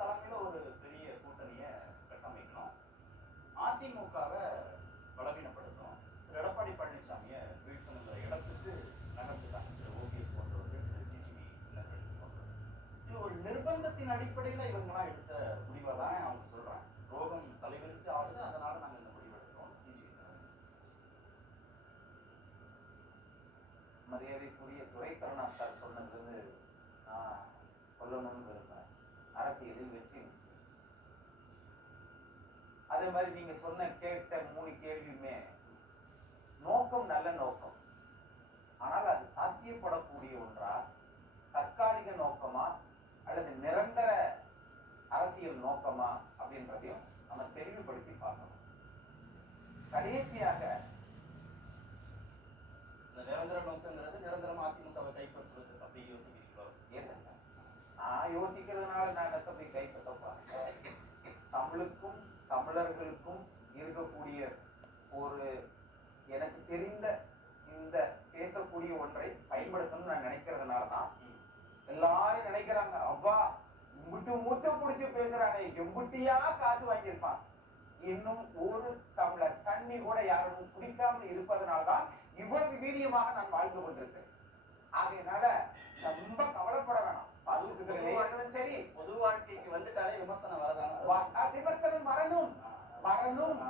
தளத்தில் ஒரு பெரிய கூட்டணியை கட்டமைக்கணும். அதிமுகவை பலவீனப்படுத்தும் எடப்பாடி பழனிசாமியை வீழ்த்தணுங்கிற இடத்துக்கு நகர்த்துட்டாங்க திரு ஓபிஎஸ் போன்றவர்கள் திரு டிடிவி பின்னர்கள் போன்றவர்கள். இது ஒரு நிர்பந்தத்தின் அடிப்படையில் இவங்கெல்லாம் எடுத்த முடிவை தான் அவங்க சொல்கிறாங்க ரோகம் தலைவருக்கு ஆகுது அதனால நாங்க இந்த முடிவு எடுக்கிறோம். மரியாதைக்குரிய துறை கருணா அதே மாதிரி நீங்க சொன்ன கேட்ட மூணு கேள்வியுமே நோக்கம் நல்ல நோக்கம். ஆனால் அது சாத்தியப்படக்கூடிய ஒன்றா? தற்காலிக நோக்கமா? அல்லது நிரந்தர அரசியல் நோக்கமா? அப்படின்றதையும் நம்ம தெளிவுபடுத்தி பார்க்கணும். கடைசியாக இந்த நிரந்தர நோக்கங்கிறது நிரந்தரமா அதிமுகவை கைப்பற்றுவது அப்படி யோசிக்கிறீங்களோ? நான் யோசிக்கிறதுனால நான் என்னத்த போய் கைப்பற்றப்பா தமிழுக்கும் தமிழர்களுக்கும் இருக்கக்கூடிய ஒரு எனக்கு தெரிந்த இந்த பேசக்கூடிய ஒன்றை பயன்படுத்தணும்னு நான் நினைக்கிறதுனால தான் எல்லாரும் நினைக்கிறாங்க அப்பா இம்புட்டு மூச்சை பிடிச்சு பேசுறானே எம்புட்டியா காசு வாங்கியிருப்பான். இன்னும் ஒரு டம்ளர் தண்ணி கூட யாரும் குடிக்காமல் இருப்பதனால்தான் இவ்வளவு வீரியமாக நான் வாழ்ந்து கொண்டிருக்கிறேன். ஆகையினால ரொம்ப கவலைப்பட வேணாம். சரி பொது வாழ்க்கைக்கு வந்துட்டாலே விமர்சனம் வரதான விமர்சனம் வரணும் வரணும்.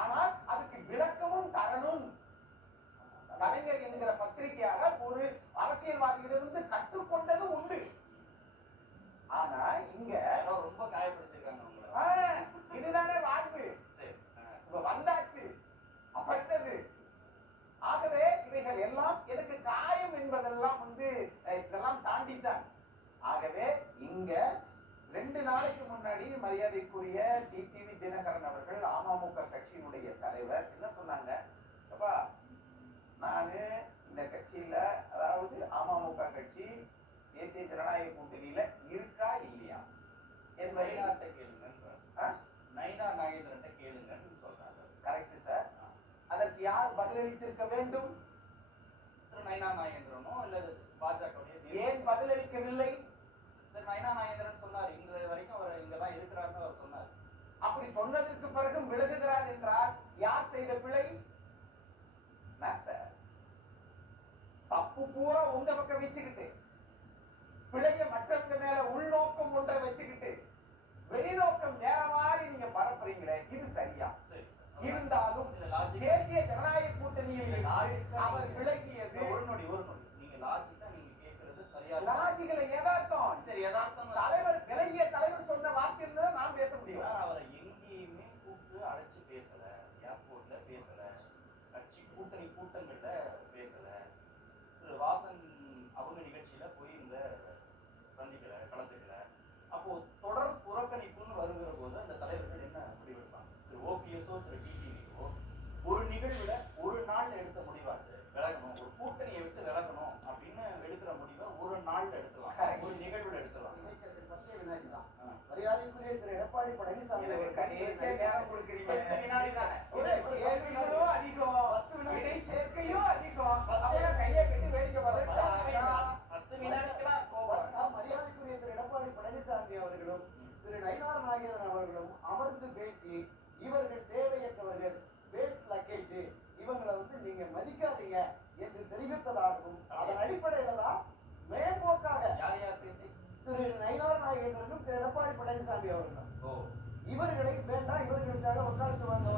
ஆனால் அதுக்கு விளக்கமும் தரணும். கலைஞர் என்கிற பத்திரிகையாளர் ஒரு அரசியல்வாதியிலிருந்து ரெண்டு நாளைக்கு முன்னாடி மரியாதைக்குரிய டிடிவி தினகரன் அவர்கள் அமமுக கட்சியினுடைய தலைவர். என்ன சொன்னாங்க? அப்பா நானு இந்த கட்சியில அதாவது அமமுக கட்சி தேசிய ஜனநாயக கூட்டணியில இருக்கா இல்லையா என்பதை நயினார்ட்ட கேளுங்கன்னு ஆ? நயினா நாகேந்திரன்ட்ட கேளுங்கன்னு சொல்றாங்க. கரெக்ட் சார் அதற்கு யார் பதிலளித்திருக்க வேண்டும்? நயினா நாகேந்திரனோ இல்ல பாஜகவுடைய ஏன் பதிலளிக்கவில்லை? ಮೂರ ಒಂದೇ ಪಕ್ಕ ಬೀಚ್ ಇರುತ್ತೆ கடைசியா நேரம் கொடுக்குறீங்க. பத்து வினாடி தானே. ஒரு கேள்விகளும் அதிகம், பத்து வினாடி. இடை சேர்க்கையும் அதிகம். அப்புறம் கையை கட்டி வேடிக்கை பார்த்துட்டா, பத்து வினாடிக்கெல்லாம் கோபம் நான் மரியாதைக்குரிய திரு எடப்பாடி பழனிசாமி அவர்களும் திரு நயினார் நாகேந்திரன் அவர்களும் அமர்ந்து பேசி இவர்கள் தேவையற்றவர்கள் வேஸ்ட் லக்கேஜ் இவங்களை வந்து நீங்க மதிக்காதீங்க என்று தெரிவித்ததாகவும் அதன் அடிப்படையில தான் மேம்போக்காக யார் யார் பேசி திரு நாகேந்திரனும் திரு எடப்பாடி பழனிசாமி அவர்களும் இவர்களை வேண்டாம் இவர்களுக்காக வக்காலத்து வாங்க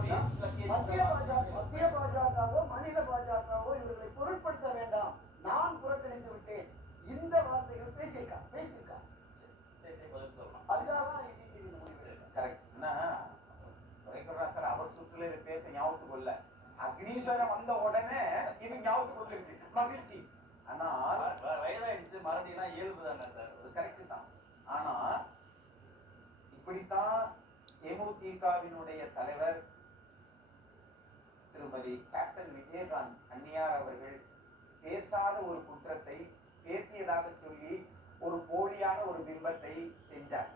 மத்திய பாஜக மத்திய பாஜகவோ மாநில பாஜகவோ இவர்களை பொருட்படுத்த வேண்டாம். நான் புறக்கணித்து விட்டேன். இந்த வார்த்தைகள் பேசியிருக்கா பேசியிருக்கா? அதுக்காக தான் correct. என்ன, சார் அவர் சுற்றுல இதை பேச ஞாபகத்துக்கு இல்ல வந்த உடனே இது ஞாபகத்துக்கு வந்துருச்சு. மகிழ்ச்சி. ஆனால் வயதாயிடுச்சு. மறதியெல்லாம் இயல்பு தானே சார் அது கரெக்ட் தான். ஆனா இப்படித்தான் தேமுதிகவினுடைய தலைவர் திருமதி கேப்டன் விஜயகாந்த் அன்னியார் அவர்கள் பேசாத ஒரு குற்றத்தை பேசியதாக சொல்லி ஒரு போலியான ஒரு பிம்பத்தை செஞ்சார்